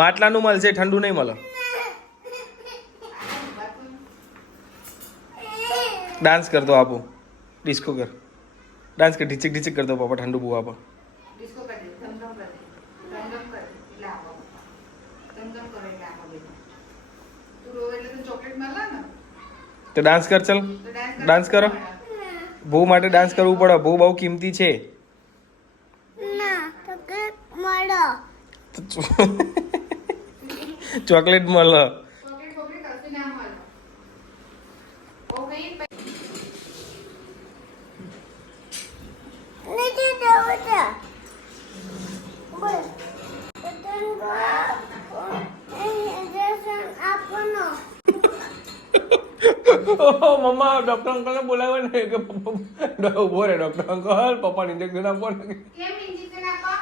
માટલાનું મળશે, ઠંડુ નહીં મળે. ડાન્સ કરતો આપો, ડિસ્કો કર, ડાન્સ કર, ઢીચક ઢીચક કરતો પાપા, ઠંડુ બહુ આપો. ડિસ્કો કરી દે, ધમધમ કરી દે, ધમધમ કરી એટલે આપો, ધમધમ કરો એટલે આપો બેટા. તું રોવે એટલે તો ચોકલેટ મળે ને. તો ડાન્સ કર, ચલ ડાન્સ કરો. બહુ માટે ડાન્સ કરવું પડે, બહુ કિંમતી છે. ચોકલેટ મળે. ચોકલેટ ચોકલેટ કશું ના મળે. ઓ કઈ મમ્મા ડોક્ટર અંકલને બોલાવે ને કે ઉભો રે ડોક્ટર અંકલ, પપ્પાને ઇન્જેક્શન આપો ને. કેમ ઇન્જેક્શન આપા?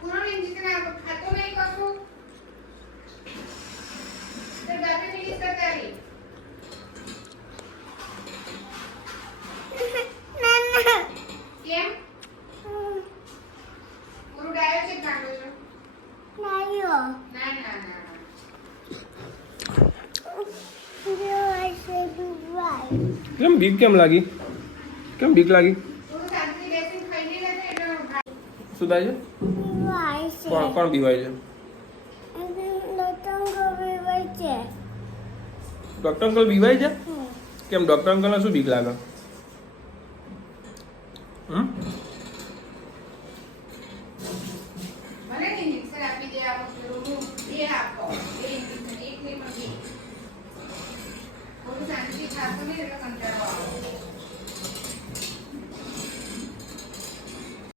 પૂરો ઇન્જેક્શન આપો, ખાતો નહીં કશું. તે ડાયાબિટીસ કરતારી. કેમ? પૂરો ડાયો છે ખાતો છો? ના. કેમ બીક કેમ લાગી? કેમ બીક લાગી? પૂરો શાંતિ બેસીને ખાઈ લે ને એટલે શું થાય છે? કોણ બીવાય છે? ડોક્ટર અંકલ બીવાય છે? કેમ ડોક્ટર અંકલને શું બીક લાગે?